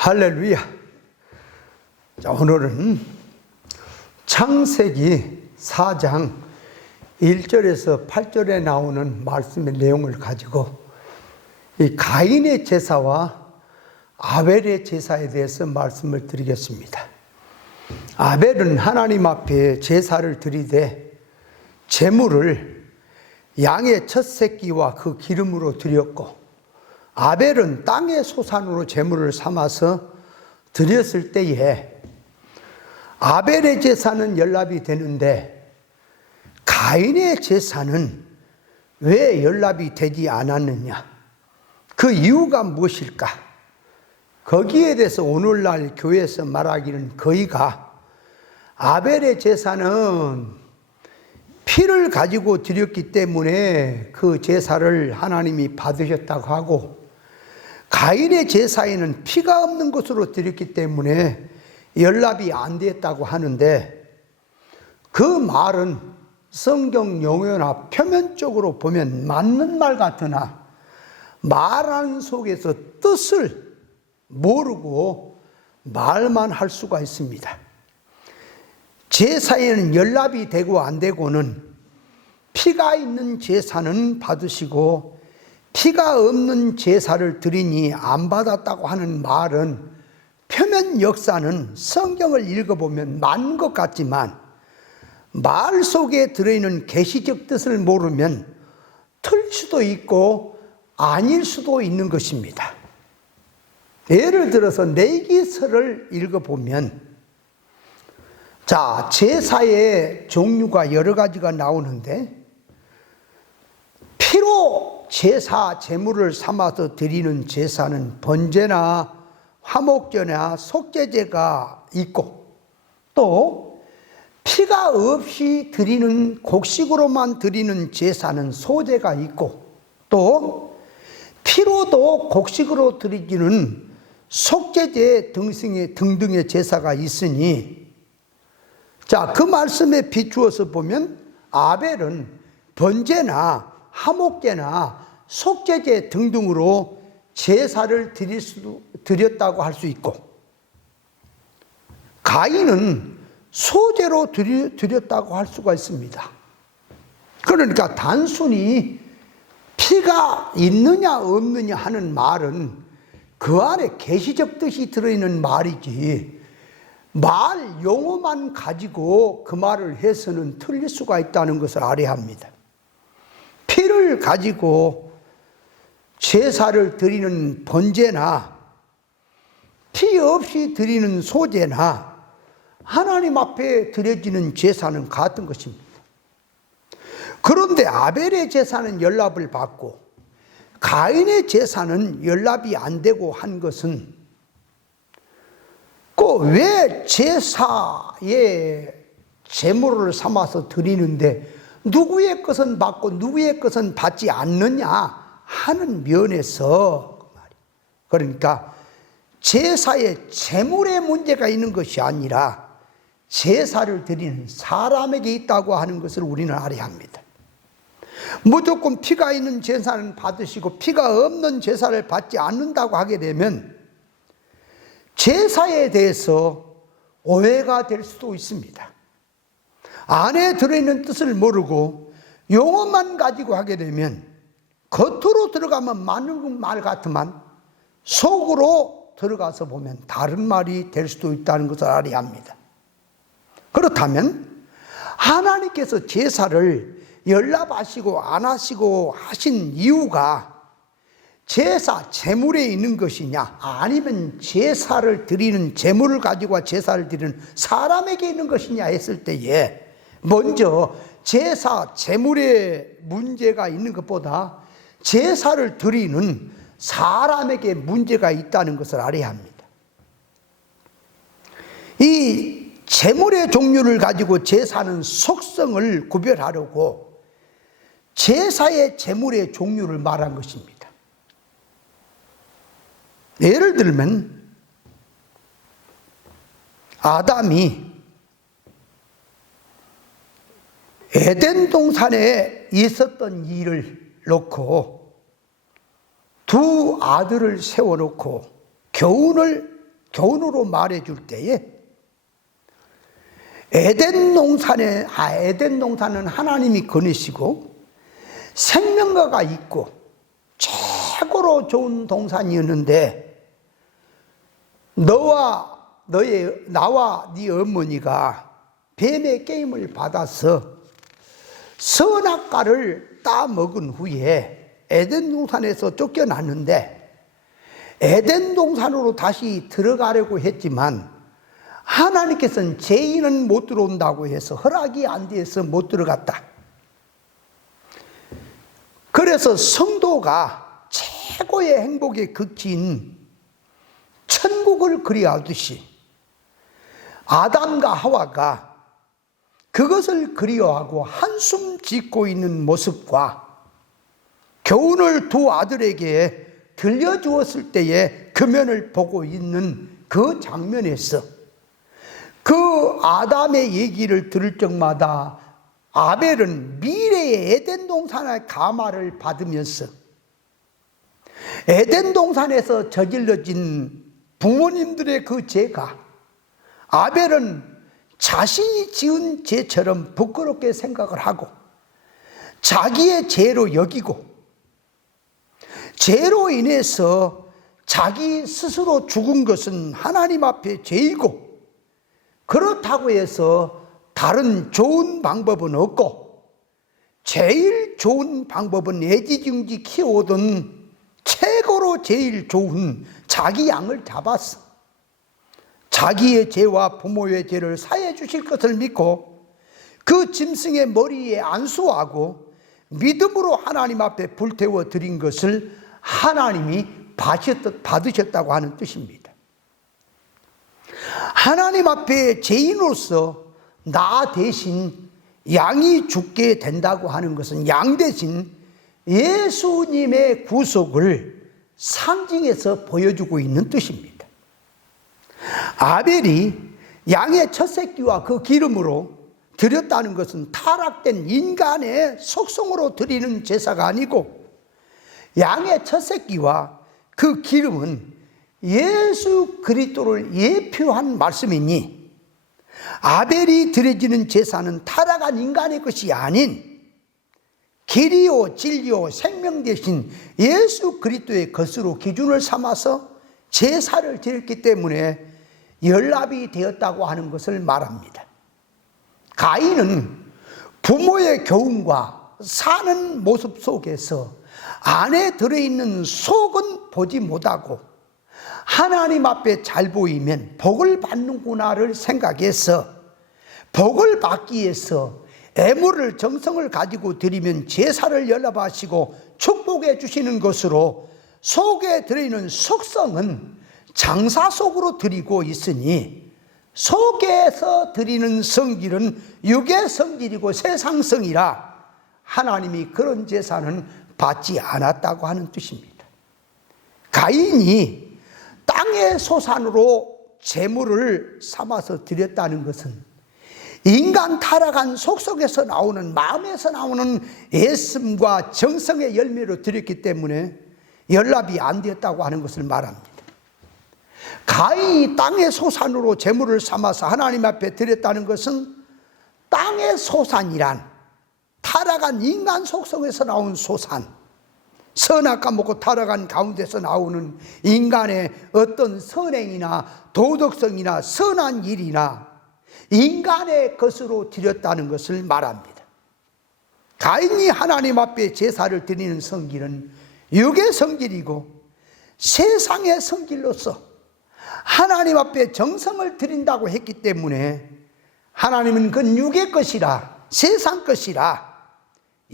할렐루야. 자, 오늘은 창세기 4장 1절에서 8절에 나오는 말씀의 내용을 가지고 이 가인의 제사와 아벨의 제사에 대해서 말씀을 드리겠습니다. 아벨은 하나님 앞에 제사를 드리되 제물을 양의 첫 새끼와 그 기름으로 드렸고, 아벨은 땅의 소산으로 제물을 삼아서 드렸을 때에 아벨의 제사는 연납이 되는데 가인의 제사는 왜 연납이 되지 않았느냐? 그 이유가 무엇일까? 거기에 대해서 오늘날 교회에서 말하기는 거의가 아벨의 제사는 피를 가지고 드렸기 때문에 그 제사를 하나님이 받으셨다고 하고, 가인의 제사에는 피가 없는 것으로 드렸기 때문에 연납이 안 됐다고 하는데, 그 말은 성경 용어나 표면적으로 보면 맞는 말 같으나 말하는 속에서 뜻을 모르고 말만 할 수가 있습니다. 제사에는 연납이 되고 안 되고는 피가 있는 제사는 받으시고 피가 없는 제사를 드리니 안 받았다고 하는 말은 표면 역사는 성경을 읽어보면 맞는 것 같지만 말 속에 들어있는 계시적 뜻을 모르면 틀릴 수도 있고 아닐 수도 있는 것입니다. 예를 들어서 내기서를 읽어보면, 자, 제사의 종류가 여러 가지가 나오는데 피로 제사 제물을 삼아서 드리는 제사는 번제나 화목제나 속죄제가 있고, 또 피가 없이 드리는 곡식으로만 드리는 제사는 소제가 있고, 또 피로도 곡식으로 드리기는 속죄제 등등의 제사가 있으니, 자, 그 말씀에 비추어서 보면 아벨은 번제나 화목제나 속죄제 등등으로 제사를 드렸다고 할 수 있고, 가인은 소제로 드렸다고 할 수가 있습니다. 그러니까 단순히 피가 있느냐 없느냐 하는 말은 그 안에 계시적 뜻이 들어있는 말이지, 말 용어만 가지고 그 말을 해서는 틀릴 수가 있다는 것을 알아야 합니다. 피를 가지고 제사를 드리는 번제나 피 없이 드리는 소제나 하나님 앞에 드려지는 제사는 같은 것입니다. 그런데 아벨의 제사는 연납을 받고 가인의 제사는 연납이 안 되고 한 것은 꼭 왜 제사에 제물을 삼아서 드리는데 누구의 것은 받고 누구의 것은 받지 않느냐 하는 면에서, 그러니까 제사에 제물의 문제가 있는 것이 아니라 제사를 드리는 사람에게 있다고 하는 것을 우리는 알아야 합니다. 무조건 피가 있는 제사는 받으시고 피가 없는 제사를 받지 않는다고 하게 되면 제사에 대해서 오해가 될 수도 있습니다. 안에 들어있는 뜻을 모르고 용어만 가지고 하게 되면 겉으로 들어가면 맞는 말 같지만 속으로 들어가서 보면 다른 말이 될 수도 있다는 것을 알아야 합니다. 그렇다면 하나님께서 제사를 연납하시고 안 하시고 하신 이유가 제사, 제물에 있는 것이냐, 아니면 제사를 드리는, 제물을 가지고 제사를 드리는 사람에게 있는 것이냐 했을 때에, 먼저 제사, 제물에 문제가 있는 것보다 제사를 드리는 사람에게 문제가 있다는 것을 알아야 합니다. 이 제물의 종류를 가지고 제사는 속성을 구별하려고 제사의 제물의 종류를 말한 것입니다. 예를 들면 아담이 에덴 동산에 있었던 일을 놓고 두 아들을 세워놓고 교훈을 교훈으로 말해줄 때에 에덴 동산은 하나님이 거느시고 생명과가 있고 최고로 좋은 동산이었는데 나와 네 어머니가 뱀의 게임을 받아서 선악과를 따먹은 후에 에덴 동산에서 쫓겨났는데 에덴 동산으로 다시 들어가려고 했지만 하나님께서는 죄인은 못 들어온다고 해서 허락이 안 돼서 못 들어갔다. 그래서 성도가 최고의 행복의 극치인 천국을 그리하듯이 아담과 하와가 그것을 그리워하고 한숨 짓고 있는 모습과 교훈을 두 아들에게 들려주었을 때의 금연을 보고 있는 그 장면에서 그 아담의 얘기를 들을 적마다 아벨은 미래의 에덴 동산의 감화를 받으면서 에덴 동산에서 저질러진 부모님들의 그 죄가 아벨은 자신이 지은 죄처럼 부끄럽게 생각을 하고 자기의 죄로 여기고 죄로 인해서 자기 스스로 죽은 것은 하나님 앞에 죄이고 그렇다고 해서 다른 좋은 방법은 없고 제일 좋은 방법은 애지중지 키워오던 최고로 제일 좋은 자기 양을 잡았어. 자기의 죄와 부모의 죄를 사해 주실 것을 믿고 그 짐승의 머리에 안수하고 믿음으로 하나님 앞에 불태워 드린 것을 하나님이 받으셨다고 하는 뜻입니다. 하나님 앞에 죄인으로서 나 대신 양이 죽게 된다고 하는 것은 양 대신 예수님의 구속을 상징해서 보여주고 있는 뜻입니다. 아벨이 양의 첫 새끼와 그 기름으로 드렸다는 것은 타락된 인간의 속성으로 드리는 제사가 아니고 양의 첫 새끼와 그 기름은 예수 그리스도를 예표한 말씀이니 아벨이 드려지는 제사는 타락한 인간의 것이 아닌 길이요 진리요 생명 되신 예수 그리스도의 것으로 기준을 삼아서 제사를 드렸기 때문에 연합이 되었다고 하는 것을 말합니다. 가인은 부모의 교훈과 사는 모습 속에서 안에 들어있는 속은 보지 못하고 하나님 앞에 잘 보이면 복을 받는구나를 생각해서 복을 받기 위해서 애물을 정성을 가지고 드리면 제사를 연합하시고 축복해 주시는 것으로 속에 들어있는 속성은 장사 속으로 드리고 있으니 속에서 드리는 성질은 육의 성질이고 세상성이라 하나님이 그런 제사는 받지 않았다고 하는 뜻입니다. 가인이 땅의 소산으로 제물을 삼아서 드렸다는 것은 인간 타락한 속속에서 나오는 마음에서 나오는 애씀과 정성의 열매로 드렸기 때문에 연합이 안 되었다고 하는 것을 말합니다. 가인이 땅의 소산으로 제물을 삼아서 하나님 앞에 드렸다는 것은 땅의 소산이란 타락한 인간 속성에서 나온 소산, 선악과 먹고 타락한 가운데서 나오는 인간의 어떤 선행이나 도덕성이나 선한 일이나 인간의 것으로 드렸다는 것을 말합니다. 가인이 하나님 앞에 제사를 드리는 성질은 육의 성질이고 세상의 성질로서 하나님 앞에 정성을 드린다고 했기 때문에 하나님은 그 육의 것이라 세상 것이라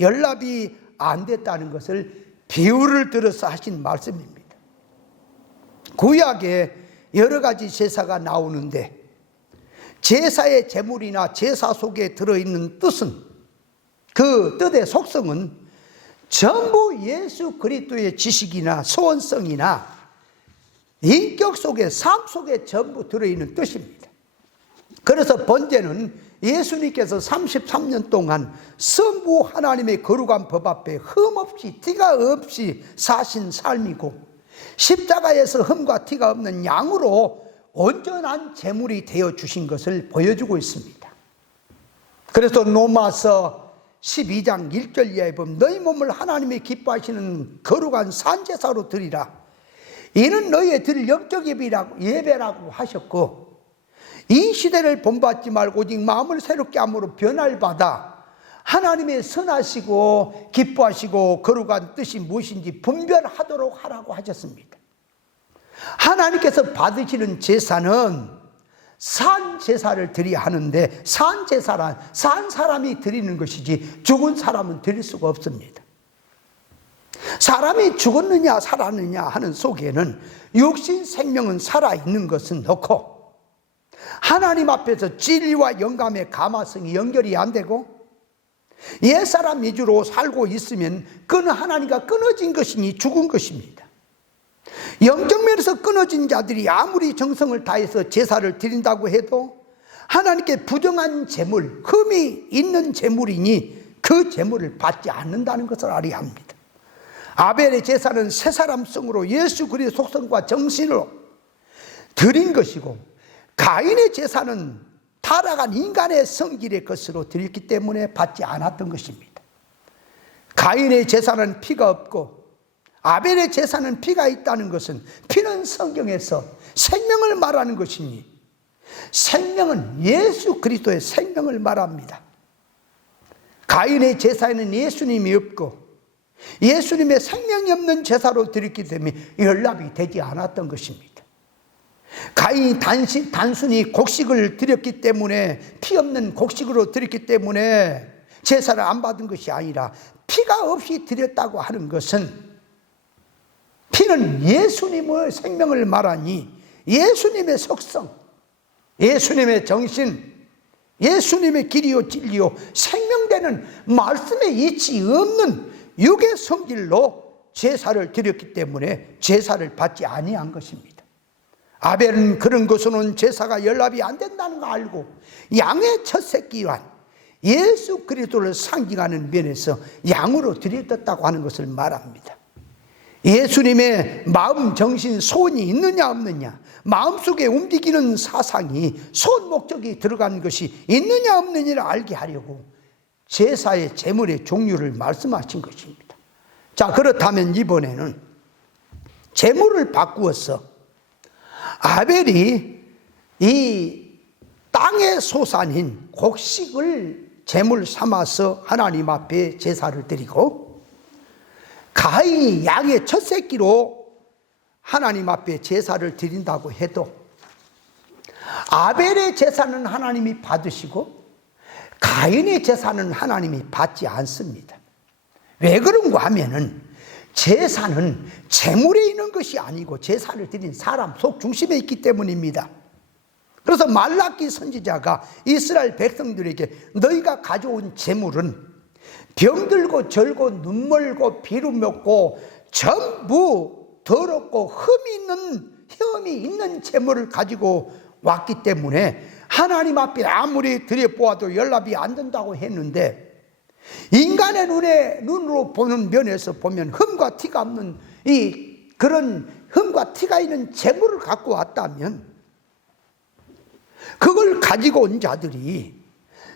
연합이 안 됐다는 것을 비유를 들어서 하신 말씀입니다. 구약에 여러 가지 제사가 나오는데 제사의 제물이나 제사 속에 들어있는 뜻은 그 뜻의 속성은 전부 예수 그리스도의 지식이나 소원성이나 인격 속에 삶 속에 전부 들어있는 뜻입니다. 그래서 번제는 예수님께서 33년 동안 성부 하나님의 거룩한 법 앞에 흠없이 티가 없이 사신 삶이고 십자가에서 흠과 티가 없는 양으로 온전한 제물이 되어 주신 것을 보여주고 있습니다. 그래서 로마서 12장 1절 이하에 보면 너희 몸을 하나님이 기뻐하시는 거룩한 산제사로 드리라. 이는 너희의 드릴 영적 예배라고 하셨고, 이 시대를 본받지 말고 오직 마음을 새롭게 함으로 변화를 받아 하나님의 선하시고 기뻐하시고 거룩한 뜻이 무엇인지 분별하도록 하라고 하셨습니다. 하나님께서 받으시는 제사는 산 제사를 드려야 하는데, 산 제사란 산 사람이 드리는 것이지 죽은 사람은 드릴 수가 없습니다. 사람이 죽었느냐 살았느냐 하는 속에는 육신 생명은 살아있는 것은 넣고, 하나님 앞에서 진리와 영감의 감화성이 연결이 안 되고 옛사람 위주로 살고 있으면 그는 하나님과 끊어진 것이니 죽은 것입니다. 영적 면에서 끊어진 자들이 아무리 정성을 다해서 제사를 드린다고 해도 하나님께 부정한 제물, 흠이 있는 제물이니 그 제물을 받지 않는다는 것을 알아야 합니다. 아벨의 제사는 새 사람성으로 예수 그리스도의 속성과 정신으로 드린 것이고, 가인의 제사는 타락한 인간의 성질의 것으로 드렸기 때문에 받지 않았던 것입니다. 가인의 제사는 피가 없고 아벨의 제사는 피가 있다는 것은, 피는 성경에서 생명을 말하는 것이니 생명은 예수 그리스도의 생명을 말합니다. 가인의 제사에는 예수님이 없고 예수님의 생명이 없는 제사로 드렸기 때문에 연락이 되지 않았던 것입니다. 가인이 단순히 곡식을 드렸기 때문에, 피 없는 곡식으로 드렸기 때문에 제사를 안 받은 것이 아니라, 피가 없이 드렸다고 하는 것은 피는 예수님의 생명을 말하니 예수님의 속성, 예수님의 정신, 예수님의 길이요 진리요 생명되는 말씀에 이치 없는 육의 성질로 제사를 드렸기 때문에 제사를 받지 아니한 것입니다. 아벨은 그런 것으로는 제사가 연락이 안 된다는 거 알고 양의 첫 새끼와 예수 그리스도를 상징하는 면에서 양으로 드렸다고 하는 것을 말합니다. 예수님의 마음, 정신, 소원이 있느냐 없느냐, 마음속에 움직이는 사상이, 소원 목적이 들어간 것이 있느냐 없느냐를 알게 하려고 제사의 제물의 종류를 말씀하신 것입니다. 자, 그렇다면 이번에는 제물을 바꾸어서 아벨이 이 땅의 소산인 곡식을 제물 삼아서 하나님 앞에 제사를 드리고, 가인이 양의 첫 새끼로 하나님 앞에 제사를 드린다고 해도 아벨의 제사는 하나님이 받으시고 가인의 제사는 하나님이 받지 않습니다. 왜 그런가 하면은 제사는 제물에 있는 것이 아니고 제사를 드린 사람 속 중심에 있기 때문입니다. 그래서 말라기 선지자가 이스라엘 백성들에게 너희가 가져온 제물은 병들고 절고 눈멀고 피로 먹고 전부 더럽고 흠이 있는 제물을 가지고 왔기 때문에 하나님 앞에 아무리 들여보아도 연락이 안 된다고 했는데, 인간의 눈으로 보는 면에서 보면 흠과 티가 없는 그런 흠과 티가 있는 제물을 갖고 왔다면, 그걸 가지고 온 자들이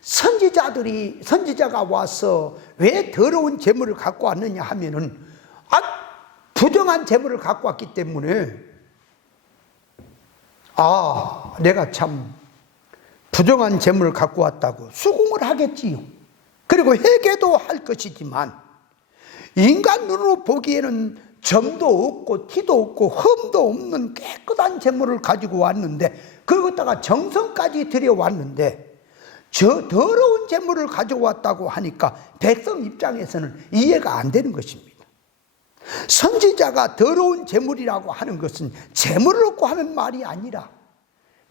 선지자가 와서 왜 더러운 제물을 갖고 왔느냐 하면은 부정한 제물을 갖고 왔기 때문에 내가 참 부정한 제물을 갖고 왔다고 수긍을 하겠지요. 그리고 회개도 할 것이지만 인간 눈으로 보기에는 점도 없고 티도 없고 흠도 없는 깨끗한 제물을 가지고 왔는데, 그것다가 정성까지 들여왔는데 저 더러운 제물을 가져왔다고 하니까 백성 입장에서는 이해가 안 되는 것입니다. 선지자가 더러운 제물이라고 하는 것은 제물을 얻고 하는 말이 아니라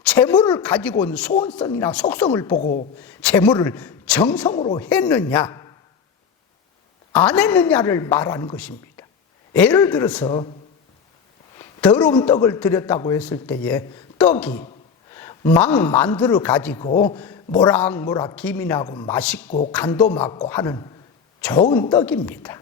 제물을 가지고 온 소원성이나 속성을 보고 제물을 정성으로 했느냐 안 했느냐를 말하는 것입니다. 예를 들어서 더러운 떡을 드렸다고 했을 때에 떡이 막 만들어 가지고 모락모락 김이 나고 맛있고 간도 맞고 하는 좋은 떡입니다.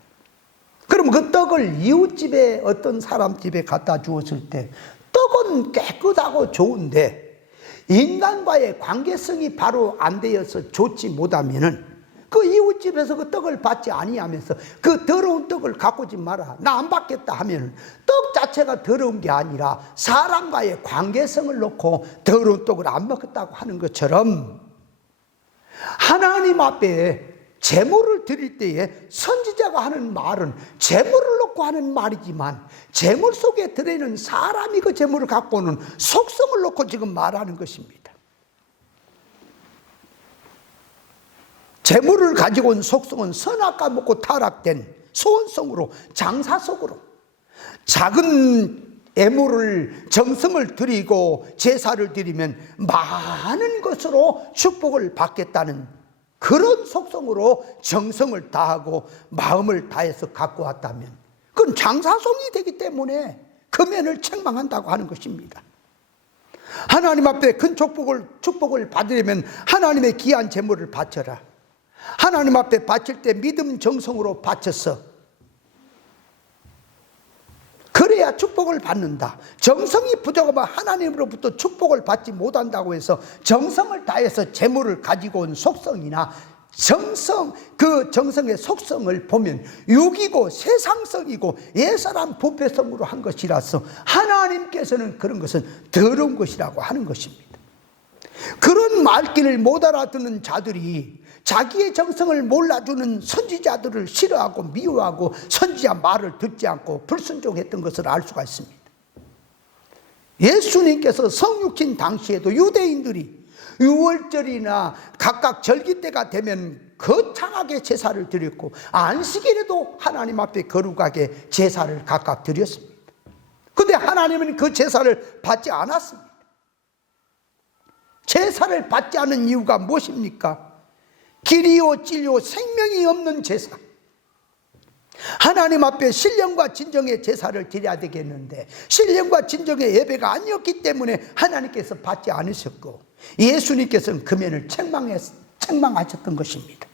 그럼 그 떡을 이웃집에 어떤 사람 집에 갖다 주었을 때 떡은 깨끗하고 좋은데 인간과의 관계성이 바로 안 되어서 좋지 못하면은 그 이웃집에서 그 떡을 받지 아니하면서 그 더러운 떡을 갖고 오지 마라, 나 안 받겠다 하면 떡 자체가 더러운 게 아니라 사람과의 관계성을 놓고 더러운 떡을 안 먹겠다고 하는 것처럼, 하나님 앞에 제물을 드릴 때에 선지자가 하는 말은 제물을 놓고 하는 말이지만 제물 속에 들어있는 사람이 그 제물을 갖고 오는 속성을 놓고 지금 말하는 것입니다. 재물을 가지고 온 속성은 선악과 먹고 타락된 소원성으로, 장사속으로 작은 애물을, 정성을 드리고 제사를 드리면 많은 것으로 축복을 받겠다는 그런 속성으로 정성을 다하고 마음을 다해서 갖고 왔다면 그건 장사속이 되기 때문에 금연을 책망한다고 하는 것입니다. 하나님 앞에 큰 축복을 받으려면 하나님의 귀한 제물을 바쳐라. 하나님 앞에 바칠 때 믿음 정성으로 바쳐서 그래야 축복을 받는다. 정성이 부족하면 하나님으로부터 축복을 받지 못한다고 해서 정성을 다해서 재물을 가지고 온 속성이나 그 정성의 속성을 보면 육이고 세상성이고 옛사람 부패성으로 한 것이라서 하나님께서는 그런 것은 더러운 것이라고 하는 것입니다. 그런 말귀를 못 알아듣는 자들이 자기의 정성을 몰라주는 선지자들을 싫어하고 미워하고 선지자 말을 듣지 않고 불순종했던 것을 알 수가 있습니다. 예수님께서 성육신 당시에도 유대인들이 유월절이나 각각 절기 때가 되면 거창하게 제사를 드렸고 안식일에도 하나님 앞에 거룩하게 제사를 각각 드렸습니다. 그런데 하나님은 그 제사를 받지 않았습니다. 제사를 받지 않은 이유가 무엇입니까? 길이요 진리요 생명이 없는 제사, 하나님 앞에 신령과 진정의 제사를 드려야 되겠는데 신령과 진정의 예배가 아니었기 때문에 하나님께서 받지 않으셨고 예수님께서는 금연을 책망하셨던 것입니다.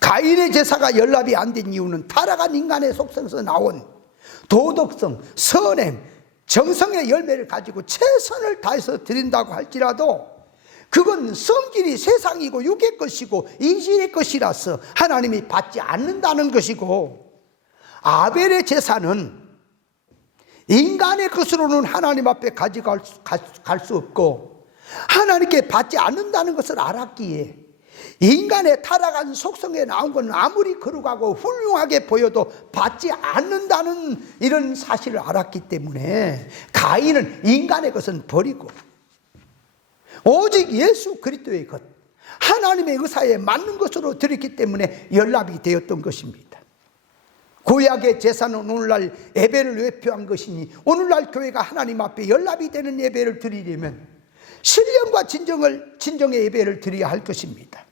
가인의 제사가 연락이 안 된 이유는 타락한 인간의 속성에서 나온 도덕성, 선행, 정성의 열매를 가지고 최선을 다해서 드린다고 할지라도 그건 성질이 세상이고 육의 것이고 이질의 것이라서 하나님이 받지 않는다는 것이고, 아벨의 제사는 인간의 것으로는 하나님 앞에 가져갈 수 없고 하나님께 받지 않는다는 것을 알았기에 인간의 타락한 속성에 나온 것은 아무리 거룩하고 훌륭하게 보여도 받지 않는다는 이런 사실을 알았기 때문에 가인은 인간의 것은 버리고 오직 예수 그리스도의 것, 하나님의 의사에 맞는 것으로 드렸기 때문에 연락이 되었던 것입니다. 구약의 제사는 오늘날 예배를 외표한 것이니 오늘날 교회가 하나님 앞에 연락이 되는 예배를 드리려면 신령과 진정의 예배를 드려야 할 것입니다.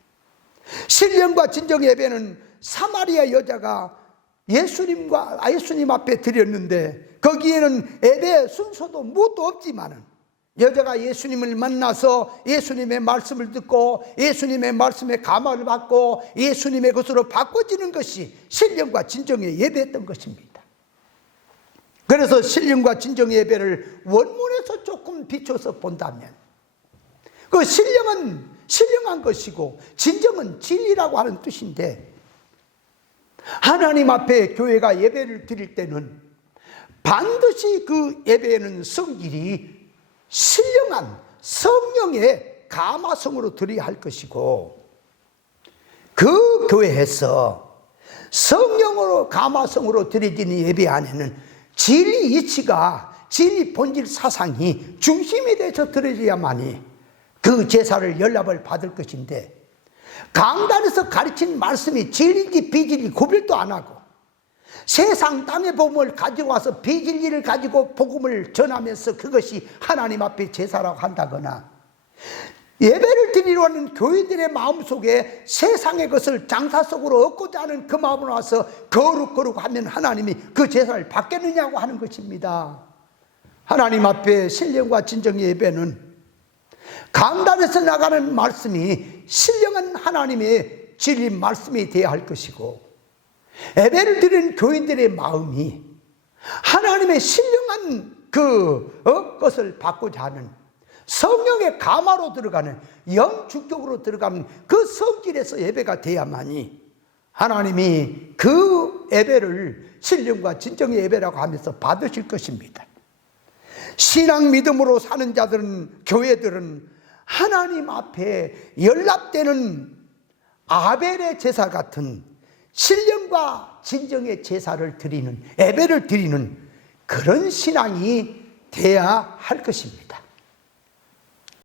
신령과 진정의 예배는 사마리아 여자가 예수님 앞에 드렸는데 거기에는 예배 순서도 무엇도 없지만은 여자가 예수님을 만나서 예수님의 말씀을 듣고 예수님의 말씀에 감화를 받고 예수님의 것으로 바꿔지는 것이 신령과 진정의 예배였던 것입니다. 그래서 신령과 진정의 예배를 원문에서 조금 비춰서 본다면 그 신령은 신령한 것이고 진정은 진리라고 하는 뜻인데, 하나님 앞에 교회가 예배를 드릴 때는 반드시 그 예배에는 성질이 신령한 성령의 감화성으로 드려야 할 것이고, 그 교회에서 성령으로 감화성으로 드려지는 예배 안에는 진리 이치가, 진리 본질 사상이 중심이 돼서 드려져야만이 그 제사를 연락을 받을 것인데, 강단에서 가르친 말씀이 진리인지 비진리 구별도 안 하고 세상 땅의 복음을 가지고 와서 비진리를 가지고 복음을 전하면서 그것이 하나님 앞에 제사라고 한다거나, 예배를 드리러 하는 교인들의 마음속에 세상의 것을 장사 속으로 얻고자 하는 그 마음으로 와서 거룩하면 하나님이 그 제사를 받겠느냐고 하는 것입니다. 하나님 앞에 신령과 진정의 예배는 강단에서 나가는 말씀이 신령한 하나님의 진리 말씀이 되어야 할 것이고, 예배를 드리는 교인들의 마음이 하나님의 신령한 것을 받고자 하는, 성령의 감화로 들어가는, 영축적으로 들어가는 그 성길에서 예배가 돼야만이 하나님이 그 예배를 신령과 진정의 예배라고 하면서 받으실 것입니다. 신앙 믿음으로 사는 자들은, 교회들은 하나님 앞에 연락되는 아벨의 제사 같은 신령과 진정의 제사를 드리는, 예배를 드리는 그런 신앙이 돼야 할 것입니다.